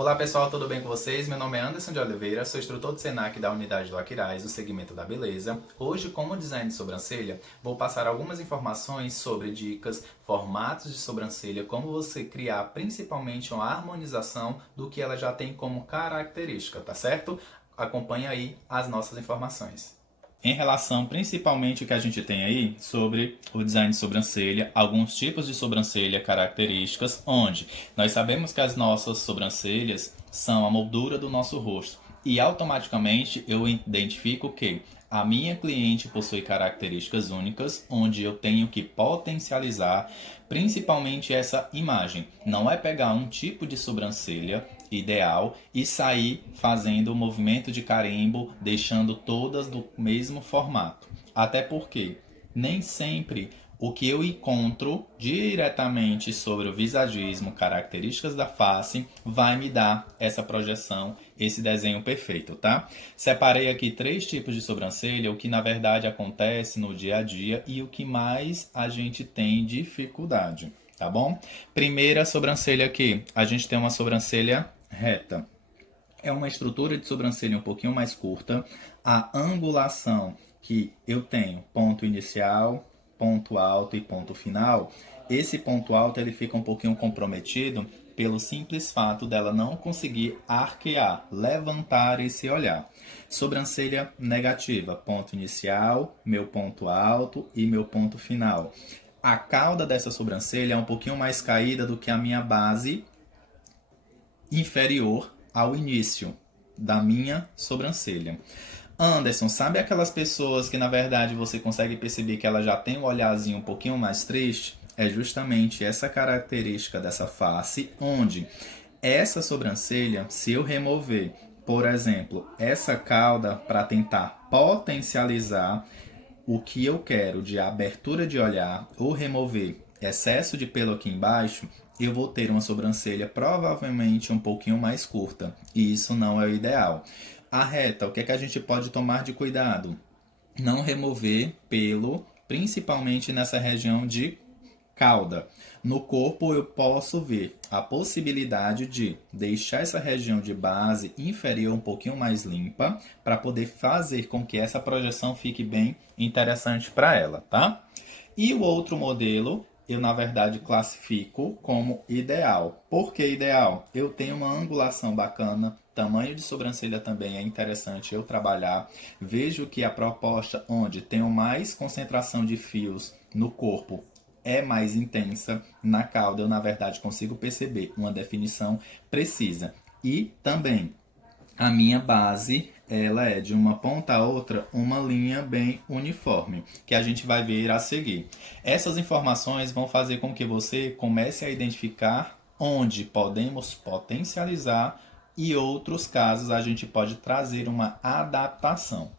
Olá pessoal, tudo bem com vocês? Meu nome é Anderson de Oliveira, sou instrutor do Senac da unidade do Aquiraz, do segmento da beleza. Hoje, como design de sobrancelha, vou passar algumas informações sobre dicas, formatos de sobrancelha, como você criar principalmente uma harmonização do que ela já tem como característica, tá certo? Acompanhe aí as nossas informações. Em relação principalmente o que a gente tem aí sobre o design de sobrancelha, alguns tipos de sobrancelha características, onde nós sabemos que as nossas sobrancelhas são a moldura do nosso rosto e automaticamente eu identifico que a minha cliente possui características únicas, onde eu tenho que potencializar principalmente essa imagem. Não é pegar um tipo de sobrancelha ideal e sair fazendo o movimento de carimbo, deixando todas do mesmo formato. Até porque nem sempre o que eu encontro diretamente sobre o visagismo, características da face, vai me dar essa projeção, esse desenho perfeito, tá? Separei aqui 3 tipos de sobrancelha, o que na verdade acontece no dia a dia e o que mais a gente tem dificuldade, tá bom? Primeira sobrancelha aqui, a gente tem uma sobrancelha reta. É uma estrutura de sobrancelha um pouquinho mais curta. A angulação que eu tenho, ponto inicial, ponto alto e ponto final, esse ponto alto ele fica um pouquinho comprometido pelo simples fato dela não conseguir arquear, levantar esse olhar. Sobrancelha negativa, ponto inicial, meu ponto alto e meu ponto final. A cauda dessa sobrancelha é um pouquinho mais caída do que a minha base inferior ao início da minha sobrancelha. Anderson, sabe aquelas pessoas que na verdade você consegue perceber que ela já tem um olharzinho um pouquinho mais triste? É justamente essa característica dessa face, onde essa sobrancelha, se eu remover, por exemplo, essa cauda para tentar potencializar o que eu quero de abertura de olhar ou remover excesso de pelo aqui embaixo, eu vou ter uma sobrancelha provavelmente um pouquinho mais curta. E isso não é o ideal. A reta, o que é que a gente pode tomar de cuidado? Não remover pelo, principalmente nessa região de cauda. No corpo eu posso ver a possibilidade de deixar essa região de base inferior um pouquinho mais limpa para poder fazer com que essa projeção fique bem interessante para ela, tá? E o outro modelo eu na verdade classifico como ideal. Por que ideal? Eu tenho uma angulação bacana, tamanho de sobrancelha também é interessante eu trabalhar. Vejo que a proposta onde tenho mais concentração de fios no corpo é mais intensa. Na cauda eu na verdade consigo perceber uma definição precisa. E também a minha base, ela é de uma ponta a outra uma linha bem uniforme, que a gente vai ver a seguir. Essas informações vão fazer com que você comece a identificar onde podemos potencializar e outros casos a gente pode trazer uma adaptação.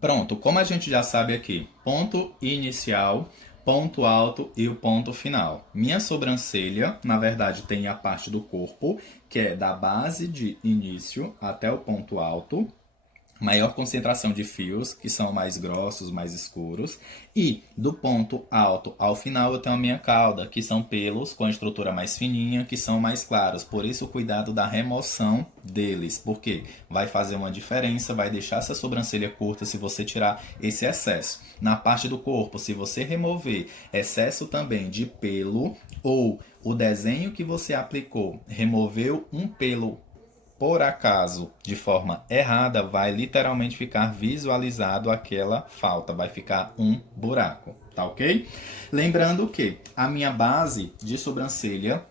Pronto, como a gente já sabe aqui, ponto inicial, ponto alto e o ponto final. Minha sobrancelha, na verdade, tem a parte do corpo, que é da base de início até o ponto alto, maior concentração de fios, que são mais grossos, mais escuros, e do ponto alto ao final eu tenho a minha cauda, que são pelos com a estrutura mais fininha, que são mais claros. Por isso o cuidado da remoção deles, porque vai fazer uma diferença, vai deixar essa sobrancelha curta se você tirar esse excesso. Na parte do corpo, se você remover excesso também de pelo ou o desenho que você aplicou, removeu um pelo por acaso, de forma errada, vai literalmente ficar visualizado aquela falta, vai ficar um buraco, tá ok? Lembrando que a minha base de sobrancelha,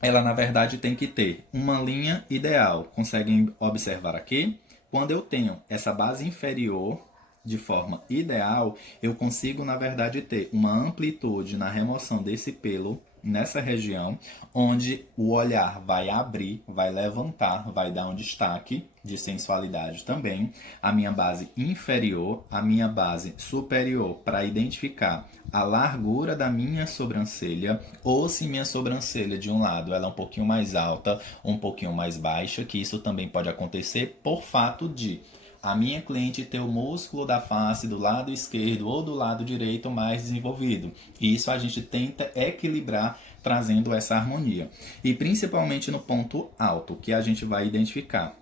ela na verdade tem que ter uma linha ideal. Conseguem observar aqui? Quando eu tenho essa base inferior de forma ideal, eu consigo na verdade ter uma amplitude na remoção desse pelo nessa região, onde o olhar vai abrir, vai levantar, vai dar um destaque de sensualidade também. A minha base inferior, a minha base superior, para identificar a largura da minha sobrancelha, ou se minha sobrancelha de um lado ela é um pouquinho mais alta, um pouquinho mais baixa, que isso também pode acontecer por fato de a minha cliente ter o músculo da face do lado esquerdo ou do lado direito mais desenvolvido. E isso a gente tenta equilibrar trazendo essa harmonia. E principalmente no ponto alto, que a gente vai identificar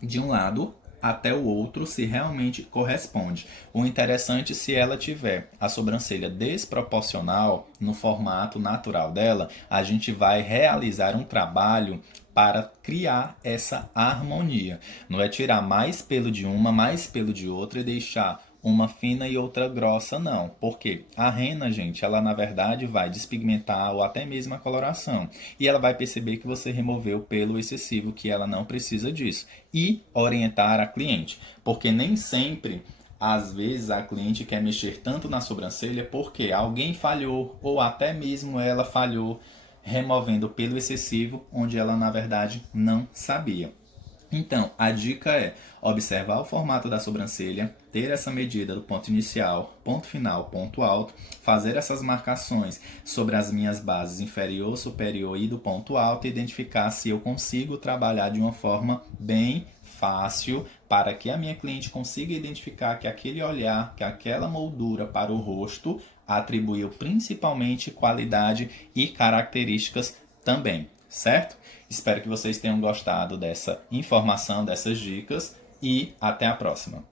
de um lado até o outro se realmente corresponde. O interessante, se ela tiver a sobrancelha desproporcional no formato natural dela, a gente vai realizar um trabalho para criar essa harmonia. Não é tirar mais pelo de uma, mais pelo de outra e deixar uma fina e outra grossa, não. Porque a rena, gente, ela na verdade vai despigmentar ou até mesmo a coloração. E ela vai perceber que você removeu pelo excessivo, que ela não precisa disso. E orientar a cliente. Porque nem sempre, às vezes, a cliente quer mexer tanto na sobrancelha porque alguém falhou ou até mesmo ela falhou removendo pelo excessivo, onde ela na verdade não sabia. Então, a dica é observar o formato da sobrancelha, ter essa medida do ponto inicial, ponto final, ponto alto, fazer essas marcações sobre as minhas bases inferior, superior e do ponto alto e identificar se eu consigo trabalhar de uma forma bem fácil para que a minha cliente consiga identificar que aquele olhar, que aquela moldura para o rosto atribuiu principalmente qualidade e características também, certo? Espero que vocês tenham gostado dessa informação, dessas dicas e até a próxima.